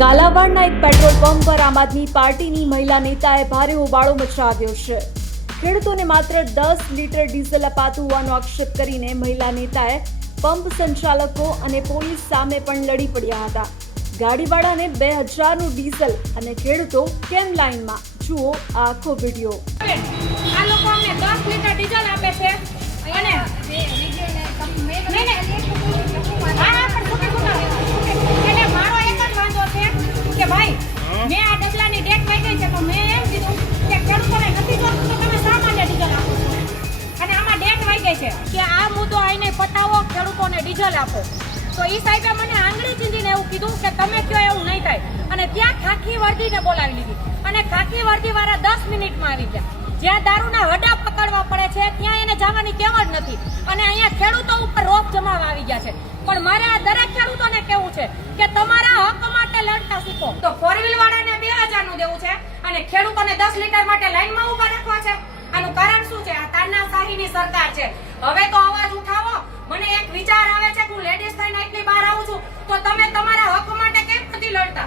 કાલાવાડના એક petrol pump પર આમ આદમી પાર્ટીની મહિલા નેતાએ ભારે હોબાળો મચાવ્યો છે। ખેડૂતોને માત્ર 10 લીટર ડીઝલ અપાતું હોવાનો આક્ષેપ કરીને મહિલા નેતાએ પંપ સંચાલકો અને પોલીસ સામે પણ લડી પડ્યા હતા। ગાડીવાળાને 2000નું ડીઝલ અને ખેડૂતો કેમ લાઈનમાં? જુઓ આ આખો વિડીયો। આ લોકો અમને 10 લીટર ડીઝલ આપે છે અને એને મારો એક જ વાંધો છે કે ભાઈ મેં આ ડબલાની ડેટ લઈ ગઈ છે તો મેં એમ કીધું કે ખેડૂતોને નથી જોતું તો તમે શા માટે ડીઝલ આપો છો અને આમાં ડેટ વહી ગઈ છે કે આ મુદ્દો આઈને પતાવો, ખેડૂતોને ડીઝલ આપો। તો એ સાહેબે મને આંગળી ચીંધીને એવું કીધું કે તમે કયો એવું નહીં થાય અને ત્યાં ખાખી વર્દીને બોલાવી લીધી અને ખાખી વર્દીવાળા 10 મિનિટમાં આવી ગયા। જ્યાં દારૂના હડા પકડવા પડે છે ત્યાં એને જવાની ટેવ જ નથી અને અહીંયા ખેડૂતો ઉપર રોપ જમાવા આવી ગયા છે। પણ મારે આ દરેક ખેડૂતોને કહેવું છે કે તમારા હક માટે લડતા શીખો। તો 4 વ્હીલ વાળાને 2000 નું દેવું છે અને ખેડૂતોને 10 લીટર માટે લાઈનમાં ઉભા રાખવા છે। આનું કારણ શું છે? આ તાનાશાહીની સરકાર છે। હવે તો અવાજ ઉઠાવો